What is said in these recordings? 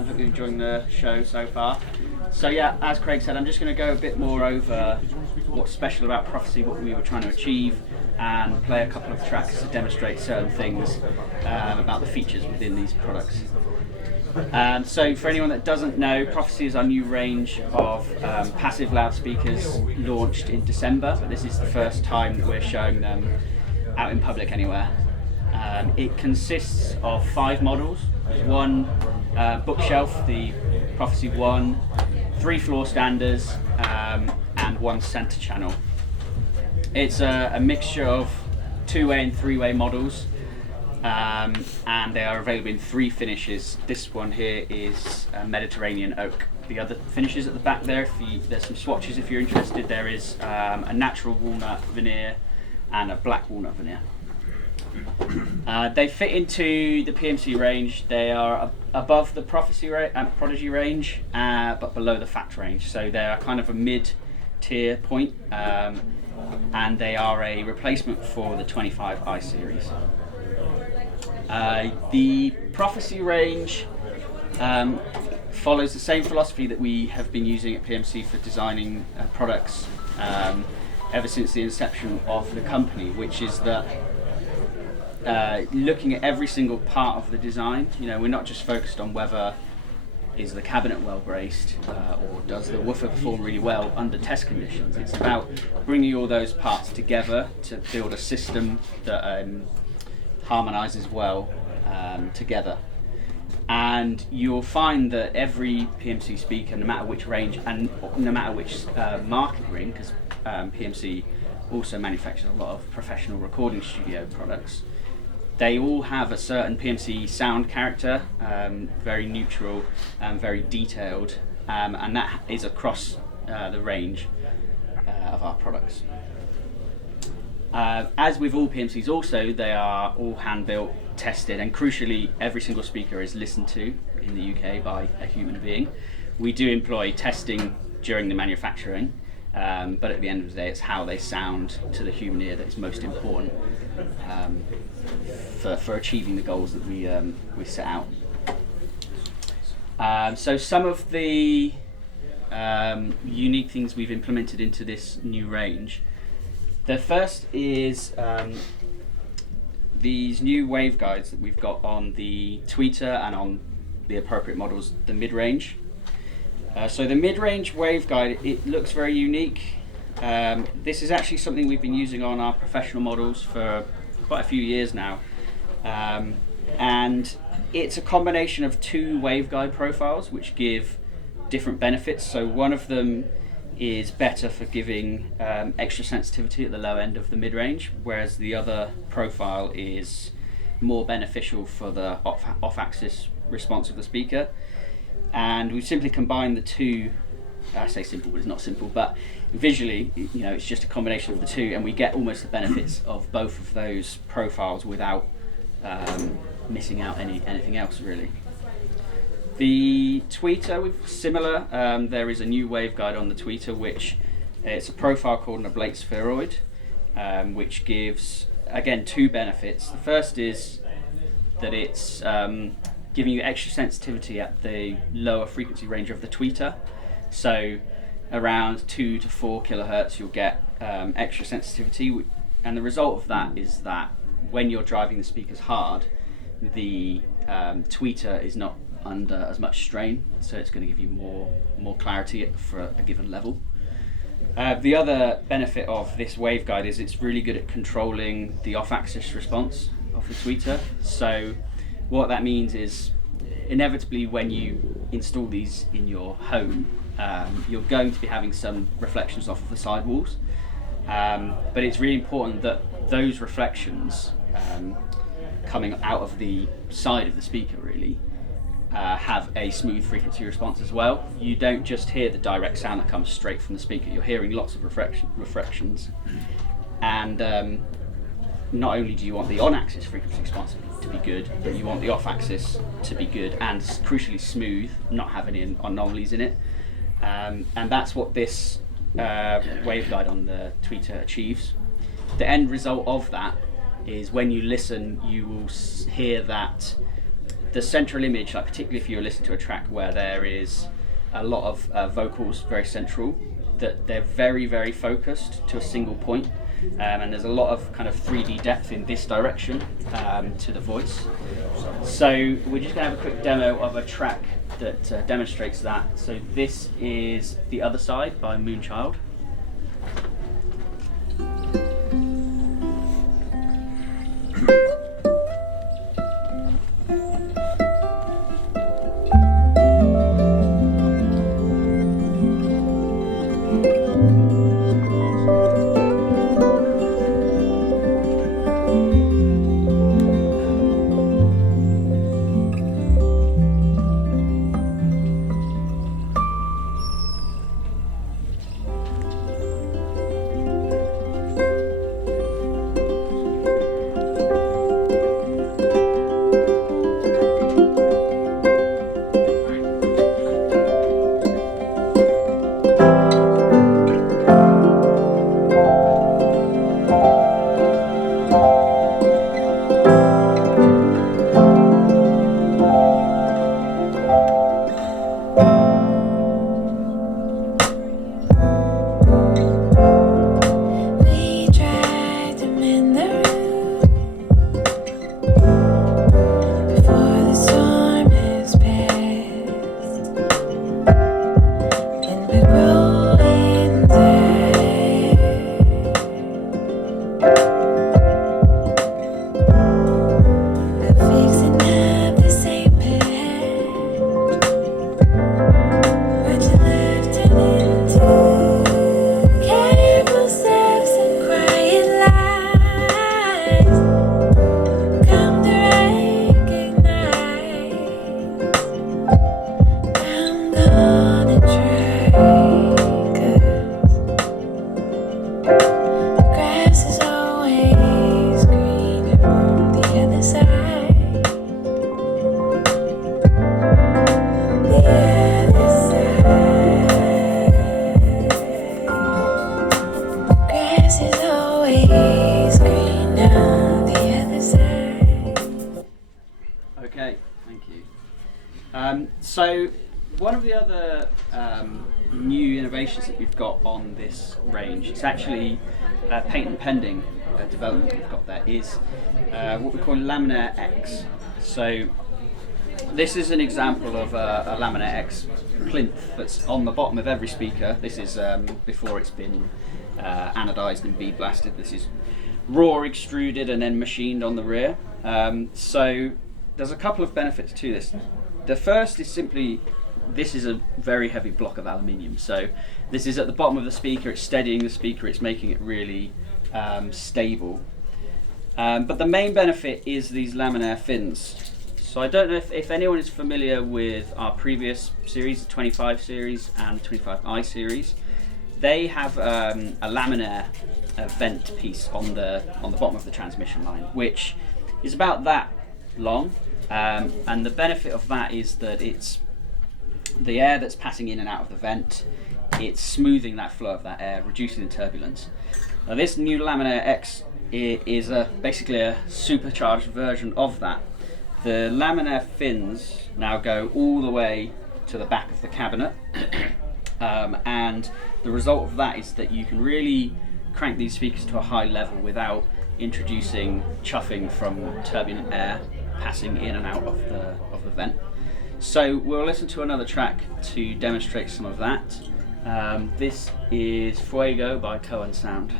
Hope you're enjoying the show so far. So yeah, as Craig said, I'm just going to go a bit more over what's special about Prophecy, what we were trying to achieve, and play a couple of tracks to demonstrate certain things about the features within these products. So for anyone that doesn't know, Prophecy is our new range of passive loudspeakers launched in December, but this is the first time that we're showing them out in public anywhere. It consists of 5 models, one bookshelf, the Prophecy 1, 3 floor standers, and 1 center channel. It's a mixture of 2-way and 3-way models, and they are available in 3 finishes. This one here is Mediterranean oak. The other finishes at the back there, there's some swatches if you're interested. There is a natural walnut veneer and a black walnut veneer. They fit into the PMC range. They are above the Prodigy range, but below the Fact range. So they are kind of a mid-tier point, and they are a replacement for the 25i series. The Prophecy range follows the same philosophy that we have been using at PMC for designing products ever since the inception of the company, which is that looking at every single part of the design. We're not just focused on whether is the cabinet well braced or does the woofer perform really well under test conditions. It's about bringing all those parts together to build a system that harmonizes well together. And you'll find that every PMC speaker, no matter which range and no matter which market we're in, because PMC also manufactures a lot of professional recording studio products, they all have a certain PMC sound character, very neutral and very detailed, and that is across the range of our products. As with all PMCs also, they are all hand-built, tested, and crucially every single speaker is listened to in the UK by a human being. We do employ testing during the manufacturing, but at the end of the day it's how they sound to the human ear that is most important for achieving the goals that we set out. So some of the unique things we've implemented into this new range. The first is these new waveguides that we've got on the tweeter and on the appropriate models, the mid-range. So the mid-range waveguide, it looks very unique. This is actually something we've been using on our professional models for quite a few years now. And it's a combination of 2 waveguide profiles which give different benefits. So one of them is better for giving extra sensitivity at the low end of the mid-range, whereas the other profile is more beneficial for the off-axis response of the speaker. And we've simply combined the 2. I say simple, but it's not simple, but visually, it's just a combination of the 2, and we get almost the benefits of both of those profiles without missing out anything else really. The tweeter, with similar, there is a new waveguide on the tweeter, which it's a profile called an oblate spheroid, which gives, again, 2 benefits. The first is that it's giving you extra sensitivity at the lower frequency range of the tweeter. So around 2 to 4 kilohertz you'll get extra sensitivity, and the result of that is that when you're driving the speakers hard, the tweeter is not under as much strain, so it's going to give you more clarity for a given level. The other benefit of this waveguide is it's really good at controlling the off-axis response of the tweeter. So what that means is, inevitably when you install these in your home, you're going to be having some reflections off of the sidewalls, but it's really important that those reflections coming out of the side of the speaker really have a smooth frequency response as well. You don't just hear the direct sound that comes straight from the speaker, you're hearing lots of reflections, and not only do you want the on-axis frequency response to be good, but you want the off-axis to be good and crucially smooth, not have any anomalies in it, and that's what this waveguide on the tweeter achieves. The end result of that is when you listen, you will hear that the central image, like particularly if you're listening to a track where there is a lot of vocals very central, that they're very, very focused to a single point. And there's a lot of kind of 3D depth in this direction to the voice. So we're just going to have a quick demo of a track that demonstrates that. So this is The Other Side by Moonchild. Okay, thank you. So one of the other new innovations that we've got on this range, it's actually patent pending development we've got there, is what we call Laminair X. So this is an example of a Laminair X plinth that's on the bottom of every speaker. This is before it's been anodized and bead blasted. This is raw extruded and then machined on the rear. So there's a couple of benefits to this. The first is simply, this is a very heavy block of aluminium. So this is at the bottom of the speaker, it's steadying the speaker, it's making it really stable. But the main benefit is these Laminair fins. So I don't know if anyone is familiar with our previous series, the 25 series and 25i series. They have a Laminair vent piece on the bottom of the transmission line, which is about that long, and the benefit of that is that it's the air that's passing in and out of the vent, it's smoothing that flow of that air, reducing the turbulence. Now this new Laminair X is basically a supercharged version of that. The Laminair fins now go all the way to the back of the cabinet, and the result of that is that you can really crank these speakers to a high level without introducing chuffing from turbulent air passing in and out of the vent. So we'll listen to another track to demonstrate some of that. This is Fuego by Cohen Sound.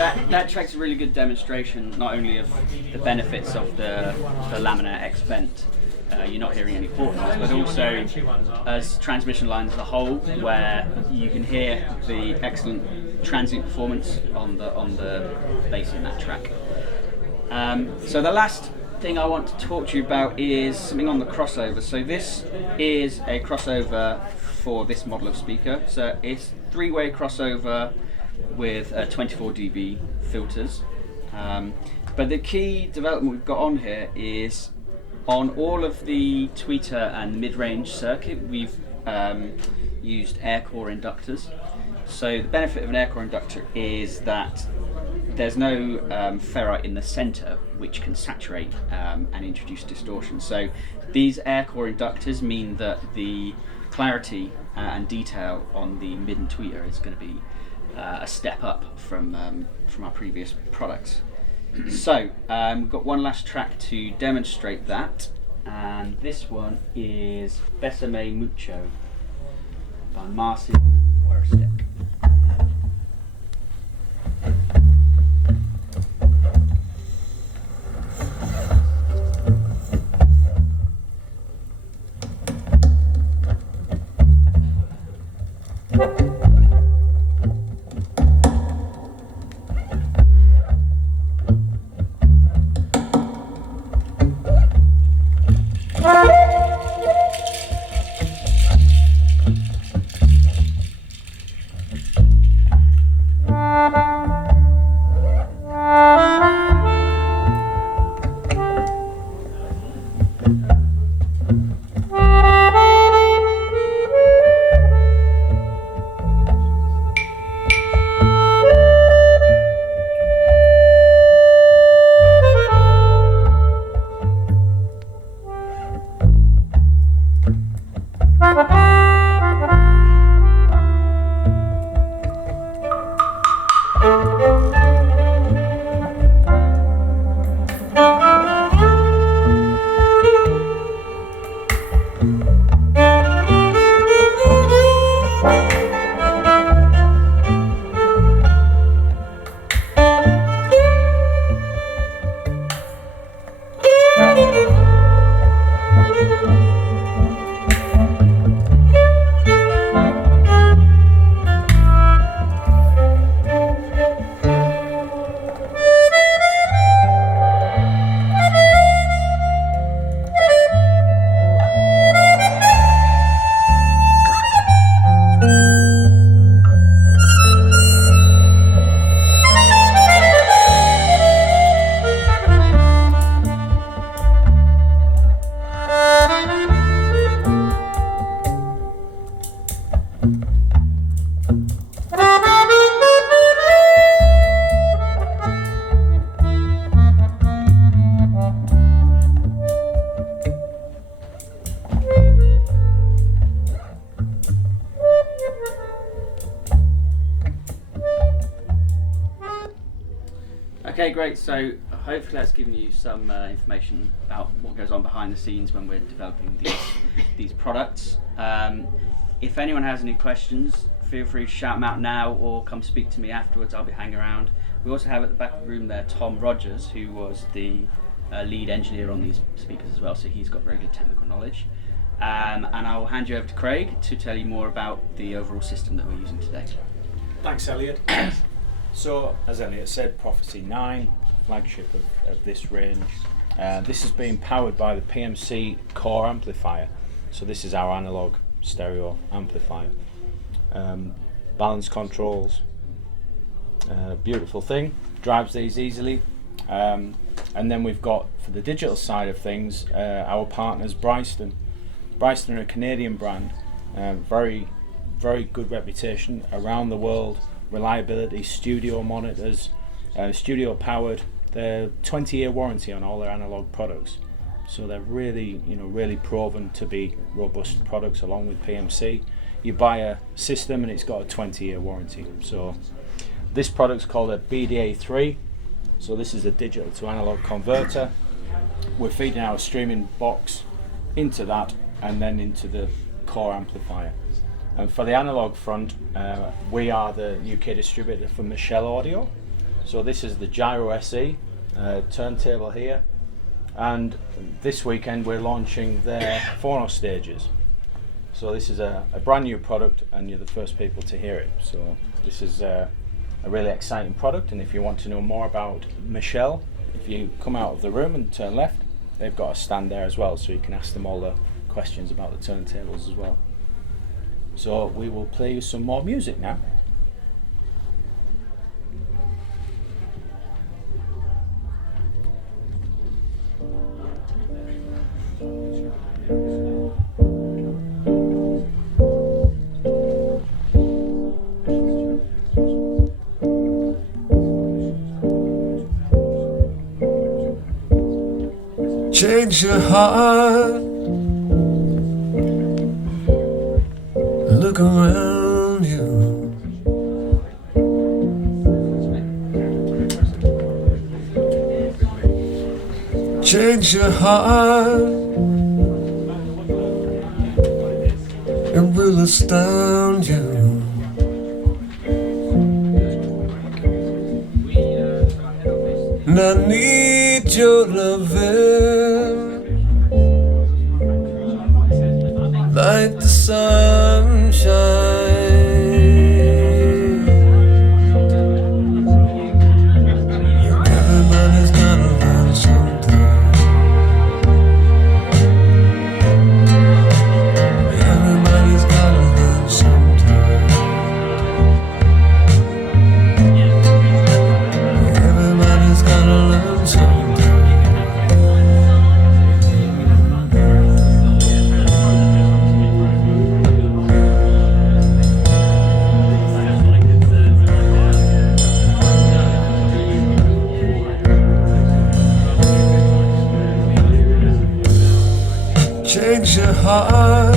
that track's a really good demonstration, not only of the benefits of the Laminair X vent. You're not hearing any port noise, but also as transmission lines as a whole, where you can hear the excellent transient performance on the bass in that track. So the last thing I want to talk to you about is something on the crossover. So this is a crossover for this model of speaker. So it's three-way crossover with 24 dB filters. But the key development we've got on here is on all of the tweeter and mid-range circuit, we've used air core inductors. So the benefit of an air core inductor is that there's no ferrite in the center which can saturate and introduce distortion. So these air core inductors mean that the clarity and detail on the mid and tweeter is going to be a step up from our previous products. So we've got one last track to demonstrate that, and this one is Besame Mucho by Marcin Warostek. Okay, great. So hopefully that's given you some information about what goes on behind the scenes when we're developing these products. If anyone has any questions, feel free to shout them out now or come speak to me afterwards. I'll be hanging around. We also have at the back of the room there Tom Rogers, who was the lead engineer on these speakers as well, so he's got very good technical knowledge. And I'll hand you over to Craig to tell you more about the overall system that we're using today. Thanks, Elliot. So, as Elliot said, Prophecy 9, flagship of this range. This is being powered by the PMC core amplifier. So this is our analog stereo amplifier. Balance controls, beautiful thing, drives these easily. And then we've got, for the digital side of things, our partners Bristol. Bristol are a Canadian brand, very good reputation around the world. Reliability, studio monitors, studio powered. They're 20-year warranty on all their analog products, so they're really proven to be robust products. Along with PMC, you buy a system and it's got a 20-year warranty. So this product's called a BDA3. So this is a digital to analog converter. We're feeding our streaming box into that and then into the core amplifier. And for the analog front, we are the UK distributor for Michelle Audio. So this is the Gyro SE turntable here, and this weekend we're launching their phono stages. So this is a brand new product, and you're the first people to hear it. So this is a really exciting product, and if you want to know more about Michelle, if you come out of the room and turn left, they've got a stand there as well, so you can ask them all the questions about the turntables as well. So we will play you some more music now. Change your heart, look around you. Change your heart, it will astound you. And I need your loving like the sunshine. Everybody's gotta learn sometime. Everybody's gotta learn sometime. Everybody's gotta learn sometime. Change your heart,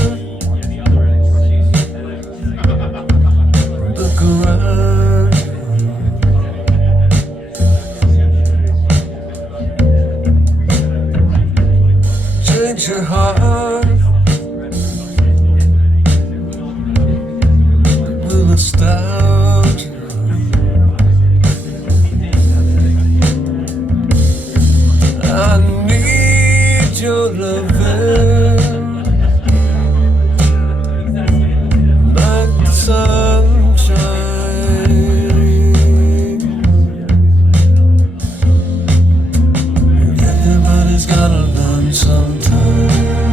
look around you. Change your heart, it will astound you. I need your loving like the sunshine. Everybody's gotta learn sometime.